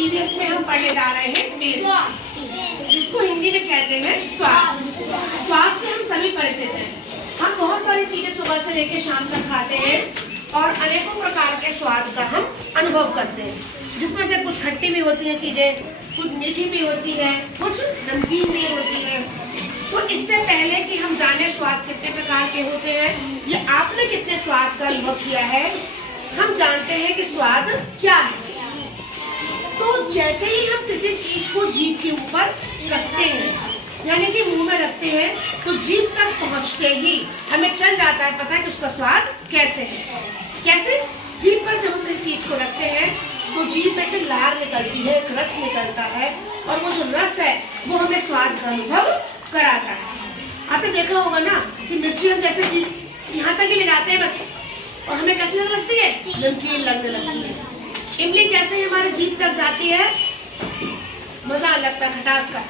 EVS में हम पढ़ने जा रहे हैं टेस्ट, जिसको हिंदी में कहते हैं स्वाद। स्वाद से हम सभी परिचित हैं। हम बहुत सारी चीजें सुबह से लेकर शाम तक खाते हैं और अनेकों प्रकार के स्वाद का हम अनुभव करते हैं, जिसमें से कुछ खट्टी भी होती है चीजें, कुछ मीठी भी होती है, कुछ नमकीन भी होती है। तो इससे पहले कि हम जाने स्वाद कितने प्रकार के होते हैं या आपने कितने स्वाद का अनुभव किया है, हम जानते हैं कि स्वाद क्या है। तो जैसे ही हम किसी चीज को जीभ के ऊपर रखते हैं, यानी कि मुंह में रखते हैं, तो जीभ तक पहुंचते ही हमें चल जाता है पता है कि उसका स्वाद कैसे है। कैसे? जीभ पर जब हम किसी चीज को रखते हैं तो जीभ में से लार निकलती है, एक रस निकलता है, और वो जो रस है वो हमें स्वाद का अनुभव कराता है। आपने देखा होगा ना कि मिर्ची हम जैसे जीभ यहाँ तक ही ले जाते हैं बस, और हमें कैसे लगती है? नमकीन लगने लगती है। इमली जैसे ही हमारे जीभ तक जाती है, मजा लगता है, खटास का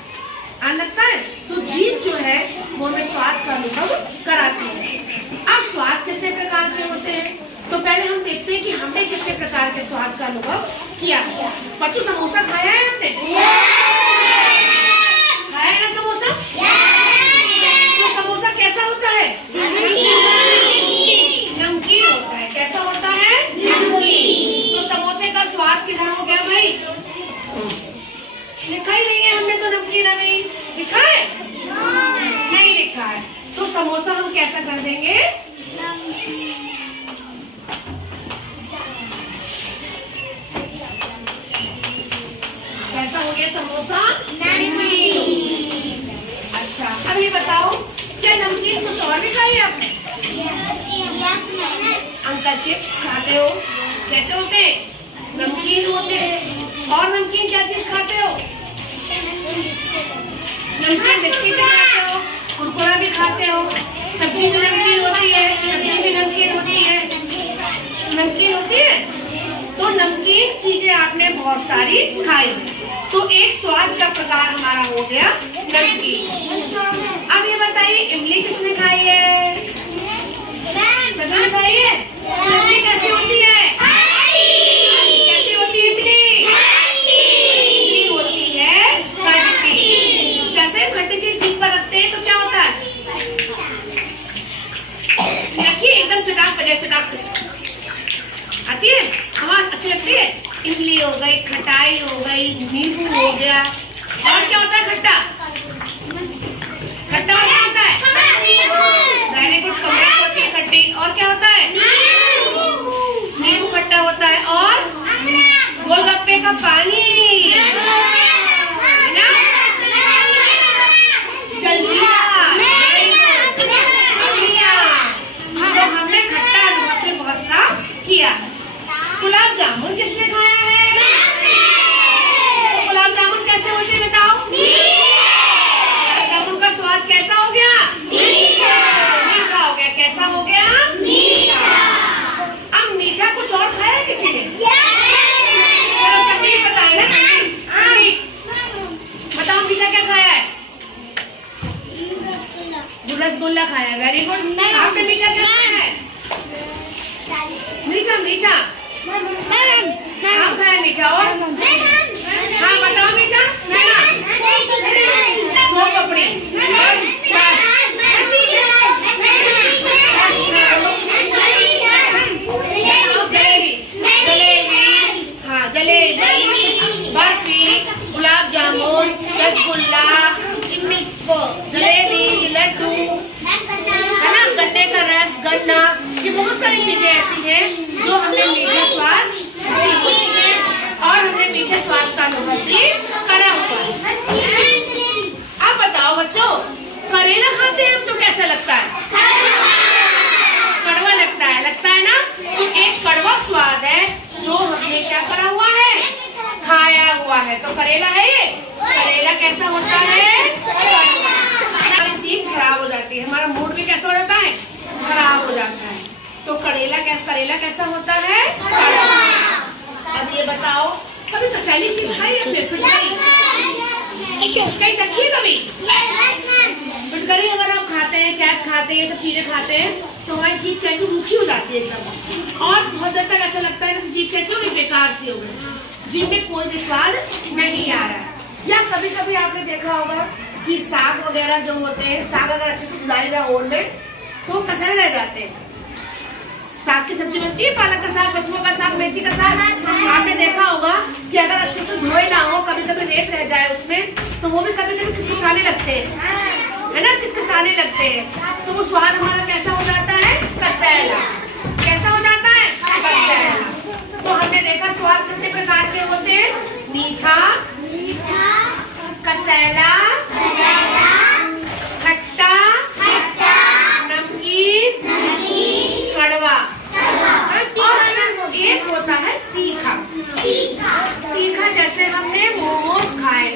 आने लगता है। तो जीभ जो है वो हमें स्वाद का अनुभव कराती है। अब स्वाद कितने प्रकार के होते हैं, तो पहले हम देखते हैं कि हमने कितने प्रकार के स्वाद का अनुभव किया। बच्चों, समोसा खाया है आपने? खाया है ना समोसा? तो समोसा कैसा होता है? नमकीन होता है। कैसा होता है? तो समोसे का स्वाद कितना हो गया भाई? लिखा ही नहीं है हमने तो नमकीन है भाई। लिखा है? नहीं लिखा है। तो समोसा हम कैसा कर देंगे? कैसा हो गया समोसा? अच्छा, अब ये बताओ, क्या नमकीन कुछ और भी खाई है आपने? अंकल चिप्स खाते हो? कैसे होते हैं? नमकीन होते हैं। और नमकीन क्या चीज खाते हो? नमकीन बिस्किट भी खाते हो, कुरकुरा भी खाते हो, सब्जी भी नमकीन होती है, सब्जी भी नमकीन होती है, नमकीन होती है। तो नमकीन चीजें आपने बहुत सारी खाई। तो एक स्वाद का प्रकार हमारा हो गया नमकीन। अब ये बताइए, इमली किसने खाई है? सभी ने खाई है। इमली कैसी होती है? कैसी होती है इमली? इमली होती है खट्टी। जैसे खट्टी चीज जीभ पर रखते हैं तो क्या होता है? देखिए एकदम चटाक बजाए, चटाक से आती है आवाज, अच्छी लगती है। इमली हो गई, खटाई हो गई, नींबू हो गया। और क्या होता है खट्टा? खट्टा और क्या होता है? वेरी गुड, टमाटो होती है खट्टी। और क्या होता है? नींबू खट्टा होता है। और गोलगप्पे का पानी, है ना? जलजीरा, तो हमने खट्टा अनुभव बहुत सा किया। गुलाब जामुन किसने खाया है? तो गुलाब जामुन कैसे होते हैं बताओ? गुलाब जामुन का स्वाद कैसा हो गया? मीठा हो गया। कैसा हो गया? मीठा। अब मीठा कुछ और खाया किसी ने? चलो संदीप बताए ना। संदीप बताओ, मीठा क्या खाया है? रसगुल्ला खाया है। Very good. आपने मीठा क्या खाया है? मीठा मीठा आप खाया मीठा। और हाँ बताओ, मीठा दो कपड़े। जलेबी, बर्फी, गुलाब जामुन, रसगुल्ला, जलेबी, लड्डू, है ना, गन्ने का रस, गन्ना, ये बहुत सारी चीजें ऐसी हैं जो हमने मीठे स्वाद और हमने मीठे स्वाद का अनुभव भी करा हुआ है। अब बताओ बच्चों, करेला खाते हैं हम तो कैसा लगता है? कड़वा लगता है। लगता है ना? तो एक कड़वा स्वाद है जो हमने क्या करा हुआ है? खाया हुआ है। तो करेला है ये। करेला कैसा होता है? हमारी जीभ खराब हो जाती है, हमारा मूड भी कैसा हो जाता है? खराब हो जाता है। तो करेला कैसा होता है? अब ये बताओ, कभी मसाली चीज खाई है? फिटकरी चखी है कभी? फिटकरी अगर आप खाते हैं, कैट खाते हैं, ये सब चीजें खाते हैं तो हमारी जीभ कैसे रूखी हो जाती है एकदम, और बहुत देर तक ऐसा लगता है जैसे जीभ कैसे हो गई, बेकार सी हो गई। जिनमें कोई भी स्वाद नहीं आ रहा। या कभी कभी आपने देखा होगा कि साग वगैरह जो होते हैं, साग अगर अच्छे से धुलाई रहा ओवन में तो कसारे रह जाते हैं। साग की सब्जी बनती है, पालक का साग, बथुआ का साग, मेथी का साग, आपने देखा होगा कि अगर अच्छे से धोए ना हो, कभी कभी रेत रह जाए उसमें, तो वो भी कभी कभी किसकिसाने लगते हैं, है ना, किसकिसाने लगते हैं। तो वो स्वाद हमारा कैसा हो जाता है, कसैला। कैसा हो जाता है, कसैला। तो हमने देखा स्वाद कितने प्रकार के होते हैं, मीठा, कसैला, खट्टा, नमकीन, कड़वा, और एक होता है तीखा। तीखा जैसे हमने मोमोज खाए,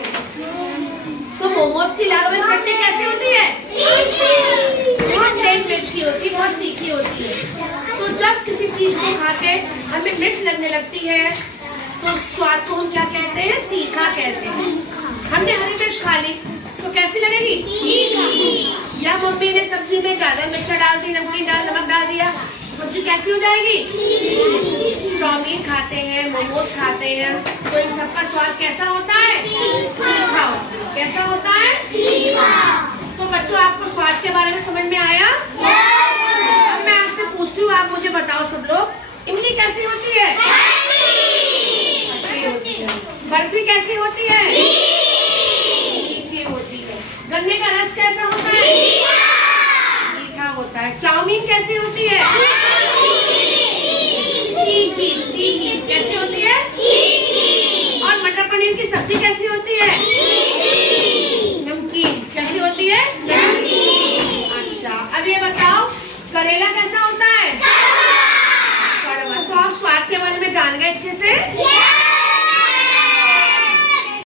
तो मोमोज की लाल वाली चटनी कैसी होती है, बहुत तेज मिर्च की होती है, बहुत तीखी होती है। तो जब किसी चीज को खाके हमें मिर्च लगने लगती है तो स्वाद को हम क्या कहते हैं, तीखा कहते हैं। हमने हरी मिर्च खा ली तो कैसी लगेगी, या मम्मी ने सब्जी में ज्यादा मिर्चा डाल दी, नमकीन डाल, नमक डाल दिया, सब्जी कैसी हो जाएगी। चाउमीन खाते हैं, मोमोज खाते हैं, तो इन सबका स्वाद कैसा होता है, तीखा। कैसा होता है, तो बच्चों आपको स्वाद के बारे में समझ में आया। अब मैं आपसे पूछती हूँ, आप मुझे बताओ सब लोग, इमली कैसी होती है, अच्छी होती है। बर्फी कैसी होती है, मीठी होती है। गन्ने का रस कैसा होता है, मीठा होता है। चाउमीन कैसी होती है, तीखी। कैसी होती है, और मटर पनीर की सब्जी कैसी होती है, नमकीन। कैसी होती है, अच्छा। अब ये बताओ करेला कैसा होता है,